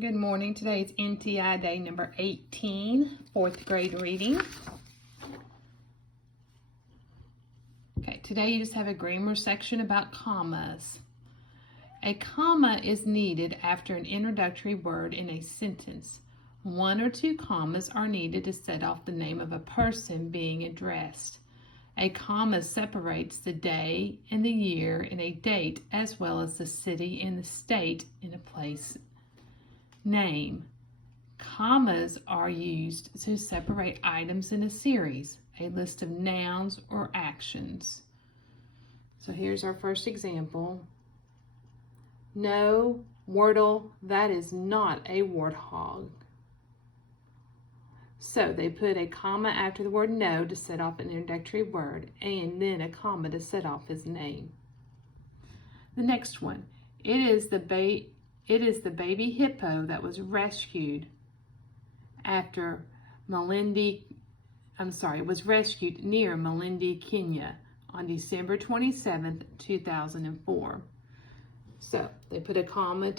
Good morning. Today is NTI day number 18, 4th grade reading. Okay, today you just have a grammar section about commas. A comma is needed after an introductory word in a sentence. 1 or 2 commas are needed to set off the name of a person being addressed. A comma separates the day and the year in a date, as well as the city and the state in a place name. Commas are used to separate items in a series, a list of nouns or actions. So here's our first example. No, Wordle, that is not a warthog. So they put a comma after the word no to set off an introductory word, and then a comma to set off his name. The next one, it is the baby hippo that was rescued after was rescued near Malindi, Kenya on December 27th, 2004. So they put a comma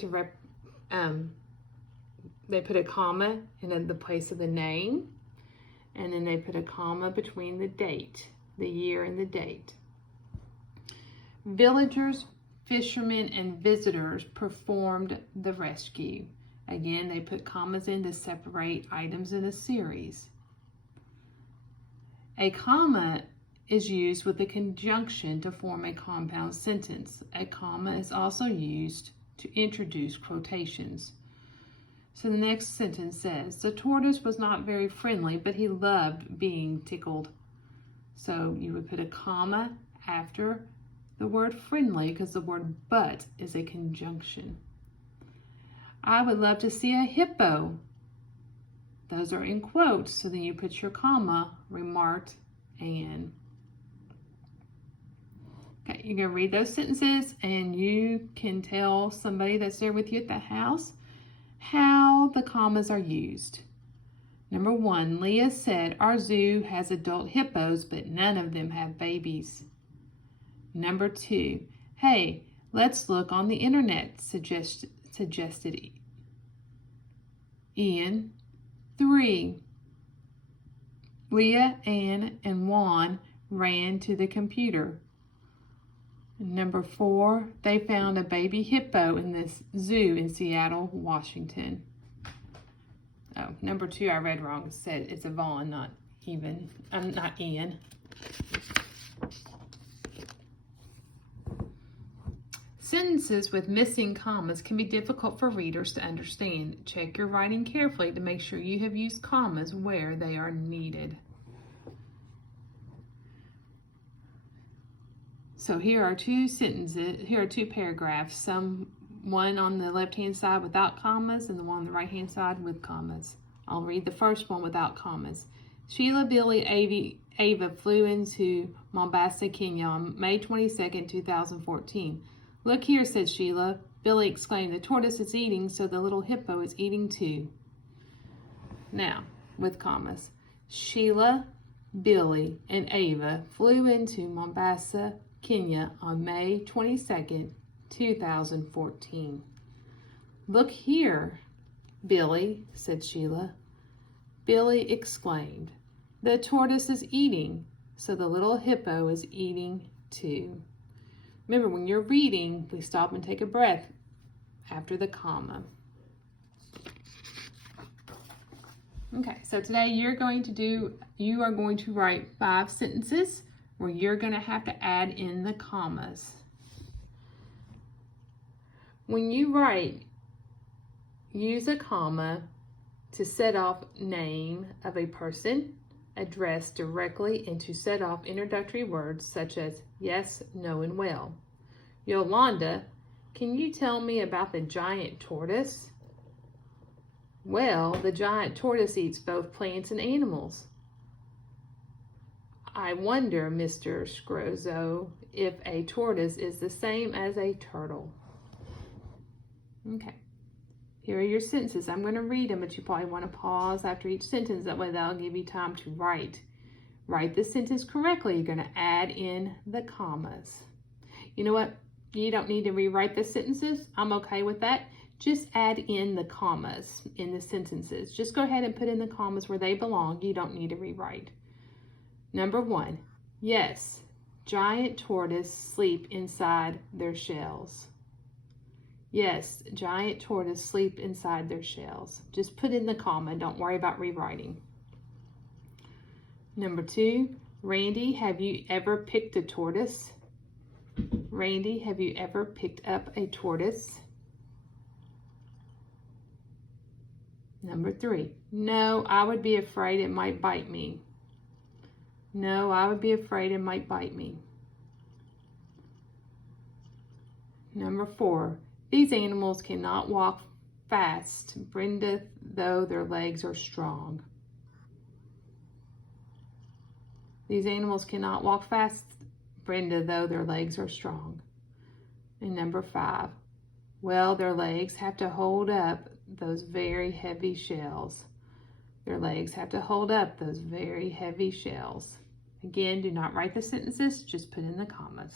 in the place of the name, and then they put a comma between the date, the year and the date. Villagers, fishermen, and visitors performed the rescue. Again, they put commas in to separate items in a series. A comma is used with a conjunction to form a compound sentence. A comma is also used to introduce quotations. So the next sentence says, the tortoise was not very friendly, but he loved being tickled. So you would put a comma after the word friendly because the word but is a conjunction. I would love to see a hippo. Those are in quotes, so then you put your comma, remarked Anne. Okay, you're going to read those sentences and you can tell somebody that's there with you at the house how the commas are used. Number 1, Leah said, our zoo has adult hippos, but none of them have babies. Number 2, hey, let's look on the internet, suggested Ian. 3, Leah, Anne, and Juan ran to the computer. Number 4, they found a baby hippo in this zoo in Seattle, Washington. Oh, number 2 I read wrong. It said it's a Vaughn, not Ian. Sentences with missing commas can be difficult for readers to understand. Check your writing carefully to make sure you have used commas where they are needed. So here are 2 sentences, here are 2 paragraphs, one on the left-hand side without commas and the one on the right-hand side with commas. I'll read the first one without commas. Sheila, Billy, Ava flew into Mombasa, Kenya on May 22nd, 2014. Look here, said Sheila. Billy exclaimed, the tortoise is eating, so the little hippo is eating too. Now, with commas. Sheila, Billy, and Ava flew into Mombasa, Kenya on May 22nd, 2014. Look here, Billy, said Sheila. Billy exclaimed, the tortoise is eating, so the little hippo is eating too. Remember, when you're reading, please stop and take a breath after the comma. Okay, so today you are going to write 5 sentences where you're going to have to add in the commas. When you write, use a comma to set off name of a person, address directly, and to set off introductory words such as yes, no, and well. Yolanda, can you tell me about the giant tortoise? Well, the giant tortoise eats both plants and animals. I wonder, Mr. Scrozo, if a tortoise is the same as a turtle. Okay, here are your sentences. I'm going to read them, but you probably want to pause after each sentence. That way that'll give you time to write. Write the sentence correctly. You're going to add in the commas. You know what? You don't need to rewrite the sentences. I'm okay with that. just add in the commas in the sentences. Just go ahead and put in the commas where they belong. You don't need to rewrite. Number 1, yes, giant tortoise sleep inside their shells. Yes, giant tortoise sleep inside their shells. Just put in the comma. Don't worry about rewriting. Number 2, Randy, have you ever picked a tortoise? Randy, have you ever picked up a tortoise? Number 3, no, I would be afraid it might bite me. No, I would be afraid it might bite me. Number 4, these animals cannot walk fast, Brenda, though their legs are strong. These animals cannot walk fast, Brenda, though their legs are strong. And number 5, well, their legs have to hold up those very heavy shells. Their legs have to hold up those very heavy shells. Again, do not write the sentences, just put in the commas.